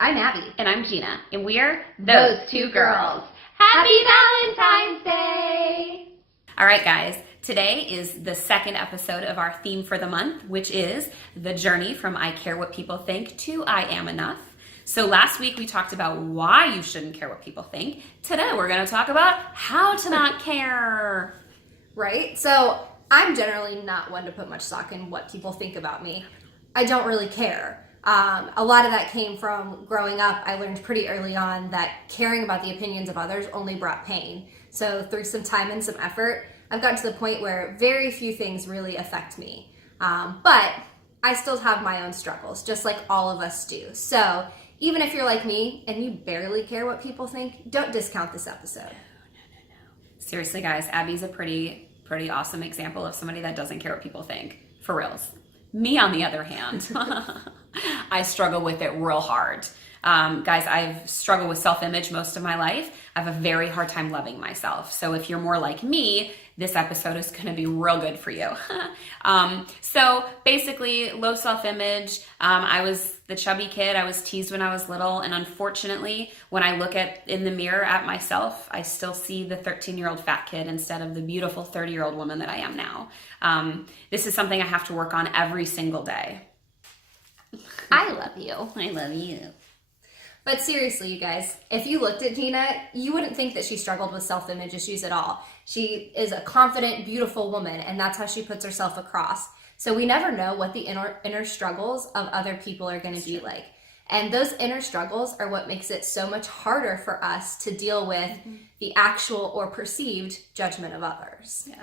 I'm Abby. And I'm Gina. And we're Those Two Girls. Happy Valentine's Day! All right, guys. Today is the second episode of our theme for the month, which is the journey from I care what people think to I am enough. So last week we talked about why you shouldn't care what people think. Today we're going to talk about how to not care. Right? So I'm generally not one to put much stock in what people think about me. I don't really care. A lot of that came from growing up. I learned pretty early on that caring about the opinions of others only brought pain. So through some time and some effort, I've gotten to the point where very few things really affect me. But I still have my own struggles, just like all of us do. So even if you're like me and you barely care what people think, don't discount this episode. No. Seriously, guys, Abby's a pretty awesome example of somebody that doesn't care what people think. For reals. Me, on the other hand, I struggle with it real hard. Guys, I've struggled with self-image most of my life. I have a very hard time loving myself. So if you're more like me, this episode is going to be real good for you. So basically, low self-image. I was the chubby kid. I was teased when I was little. And unfortunately, when I look in the mirror at myself, I still see the 13-year-old fat kid instead of the beautiful 30-year-old woman that I am now. This is something I have to work on every single day. I love you. I love you. But seriously, you guys, if you looked at Gina, you wouldn't think that she struggled with self-image issues at all. She is a confident, beautiful woman, and that's how she puts herself across. So we never know what the inner struggles of other people are going to be like. And those inner struggles are what makes it so much harder for us to deal with the actual or perceived judgment of others. Yeah.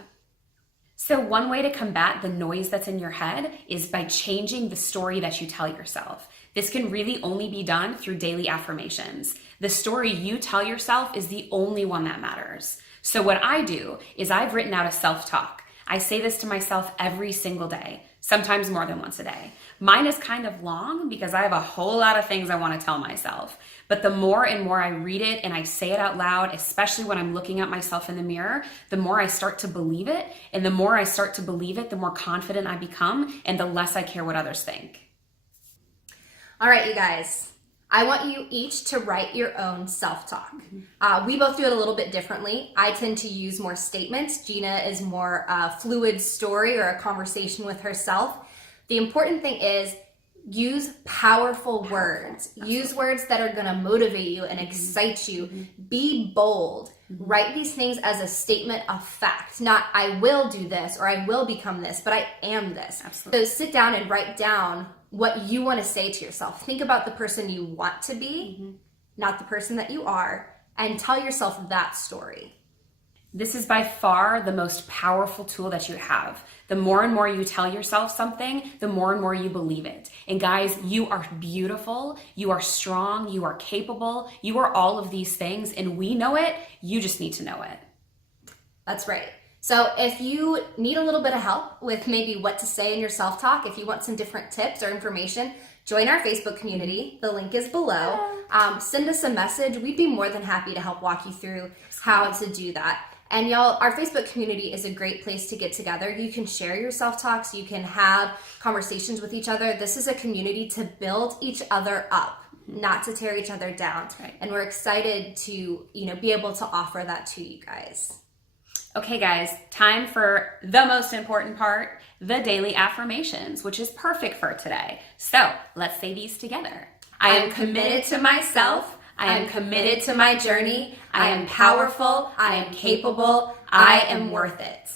So one way to combat the noise that's in your head is by changing the story that you tell yourself. This can really only be done through daily affirmations. The story you tell yourself is the only one that matters. So what I do is I've written out a self-talk. I say this to myself every single day, sometimes more than once a day. Mine is kind of long because I have a whole lot of things I want to tell myself. But the more and more I read it and I say it out loud, especially when I'm looking at myself in the mirror, the more I start to believe it. And the more I start to believe it, the more confident I become and the less I care what others think. All right, you guys, I want you each to write your own self-talk. We both do it a little bit differently. I tend to use more statements. Gina is more fluid story or a conversation with herself. The important thing is use powerful words. Use words that are going to motivate you and excite you. Be bold. Write these things as a statement of fact, not I will do this or I will become this, but I am this. Absolutely. So sit down and write down what you want to say to yourself. Think about the person you want to be, not the person that you are, and tell yourself that story. This is by far the most powerful tool that you have. The more and more you tell yourself something, the more and more you believe it. And guys, you are beautiful, you are strong, you are capable, you are all of these things, and we know it, you just need to know it. That's right. So if you need a little bit of help with maybe what to say in your self-talk, if you want some different tips or information, join our Facebook community. The link is below. Send us a message. We'd be more than happy to help walk you through how to do that. And y'all, our Facebook community is a great place to get together. You can share your self-talks. You can have conversations with each other. This is a community to build each other up, not to tear each other down. Right. And we're excited to, be able to offer that to you guys. Okay, guys, time for the most important part, the daily affirmations, which is perfect for today. So let's say these together. I am committed to myself. I am committed to my journey. I am powerful. I am capable. I am worth it.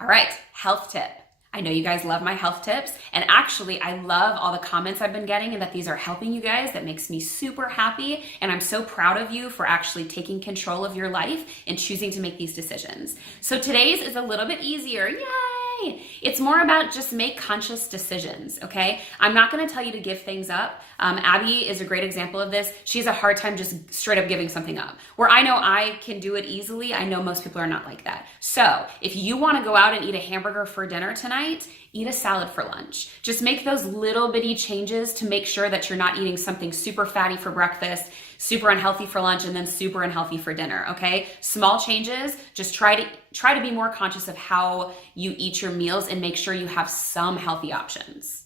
All right, health tip. I know you guys love my health tips, and actually I love all the comments I've been getting and that these are helping you guys. That makes me super happy, and I'm so proud of you for actually taking control of your life and choosing to make these decisions. So today's is a little bit easier. Yay! It's more about just make conscious decisions, okay? I'm not gonna tell you to give things up. Abby is a great example of this. She has a hard time just straight up giving something up. Where I know I can do it easily, I know most people are not like that. So if you wanna go out and eat a hamburger for dinner tonight, eat a salad for lunch. Just make those little bitty changes to make sure that you're not eating something super fatty for breakfast, super unhealthy for lunch, and then super unhealthy for dinner, okay? Small changes, just try to be more conscious of how you eat your meals and make sure you have some healthy options.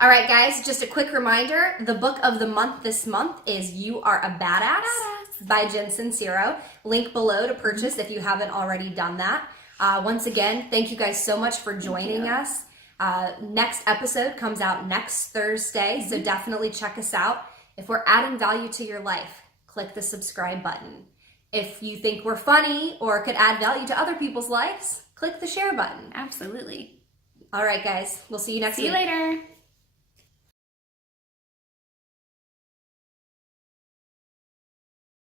All right, guys, just a quick reminder. The book of the month this month is You Are a Badass by Jen Sincero. Link below to purchase if you haven't already done that. Once again, thank you guys so much for joining us. Next episode comes out next Thursday, so definitely check us out. If we're adding value to your life, click the subscribe button. If you think we're funny or could add value to other people's lives, click the share button. Absolutely. All right, guys, we'll see you next week. See you later.